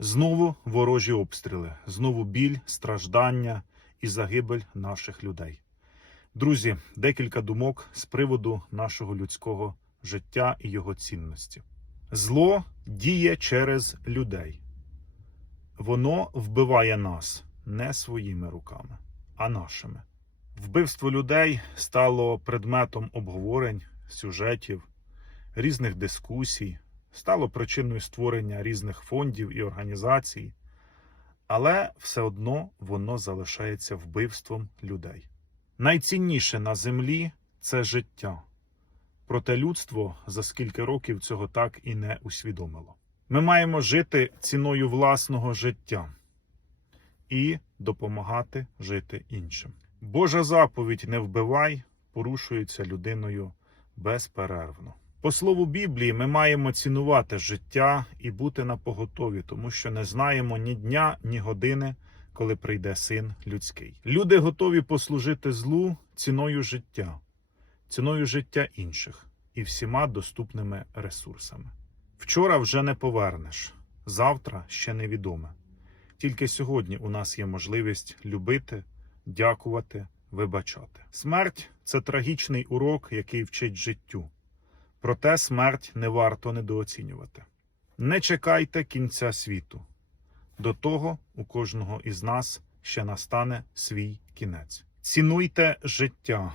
Знову ворожі обстріли, знову біль, страждання і загибель наших людей. Друзі, декілька думок з приводу нашого людського життя і його цінності. Зло діє через людей. Воно вбиває нас не своїми руками, а нашими. Вбивство людей стало предметом обговорень, сюжетів, різних дискусій, стало причиною створення різних фондів і організацій, але все одно воно залишається вбивством людей. Найцінніше на землі це життя. Проте людство за скільки років цього так і не усвідомило. Ми маємо жити ціною власного життя і допомагати жити іншим. Божа заповідь не вбивай порушується людиною безперервно. По слову Біблії, ми маємо цінувати життя і бути на поготові, тому що не знаємо ні дня, ні години, коли прийде син людський. Люди готові послужити злу ціною життя, ціною життя інших і всіма доступними ресурсами. Вчора вже не повернеш, завтра ще невідоме. Тільки сьогодні у нас є можливість любити, дякувати, вибачати. Смерть це трагічний урок, який вчить життю. Проте смерть не варто недооцінювати. Не чекайте кінця світу. До того у кожного із нас ще настане свій кінець. Цінуйте життя,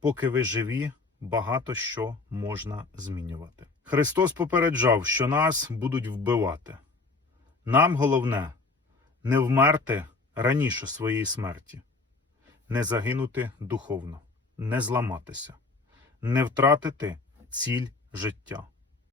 поки ви живі, багато що можна змінювати. Христос попереджав, що нас будуть вбивати. Нам головне не вмерти раніше своєї смерті, не загинути духовно, не зламатися, не втратити ціль життя.